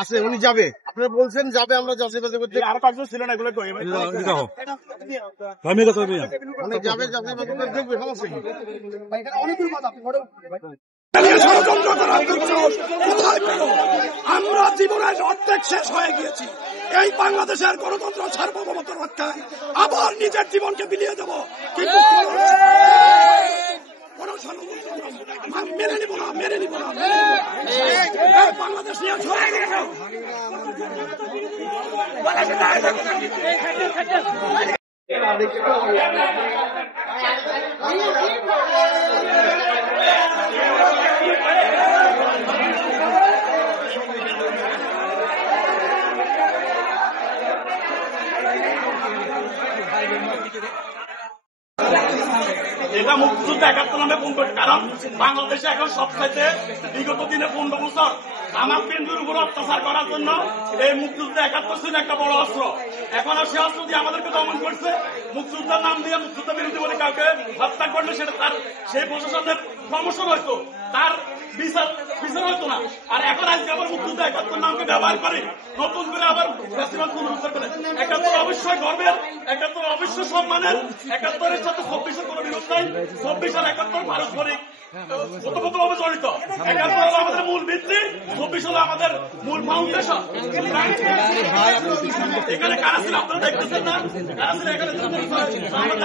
আছে উনি যাবে, আপনারা বলছেন যাবে, আমরা যাচাই বাছাই করতে আরো কয়েকজন ছিল না, এগুলো যাবে যাচাই বাছাই করে দেখবে, সমস্যা কি? ষড়যন্ত্র করার দুঃসাহস কোথায় পেল? আমরা জীবনের অর্ধেক শেষ হয়ে গিয়েছি। এই বাংলাদেশের গণতন্ত্র সার্বভৌমত্ব রক্ষায় আবার নিজের জীবনকে বিলিয়ে দেব, কিন্তু মেনে নিব না, মেনে নিব না। বাংলাদেশ নিয়ে এটা মুক্তিযুদ্ধ ৭১ নামে ফোন করে, কারণ বাংলাদেশে এখন সবচাইতে বিগত দিনে 15 বছর আমার বিন্দুর উপর অত্যাচার করার জন্য এই মুক্তিযুদ্ধ ৭১ ছিল একটা বড় অস্ত্র। এখন আর সে অস্ত্র দিয়ে আমাদেরকে দমন করছে। মুক্তিযুদ্ধের নাম দিয়ে মুক্তিযুদ্ধ বিরোধী বলে কাউকে হত্যা করলে সেটা তার সেই প্রশাসনের প্রমোশন হয়তো, তার বিচার হয়তো না। আর এখন আজকে আবার মুক্তিযুদ্ধ ৭১ নামকে ব্যবহার করে নতুন করে আবার পুনরুদ্ধার করে। ৭১ অবশ্যই গর্বের, ৭১ অবশ্যই সম্মানের। ৭১-এর সাথে ২৪-এর কোনো বিরোধ নাই। ২৪ আর ৭১ পারস্পরিক ওতপ্রোতভাবে জড়িত। ৭১ হলো আমাদের মূল ভিত্তি, ২৪ হলো আমাদের মূল ফাউন্ডেশন। এখানে কারা ছিল আপনারা দেখতেছেন না? কারা ছিল এখানে? আমরা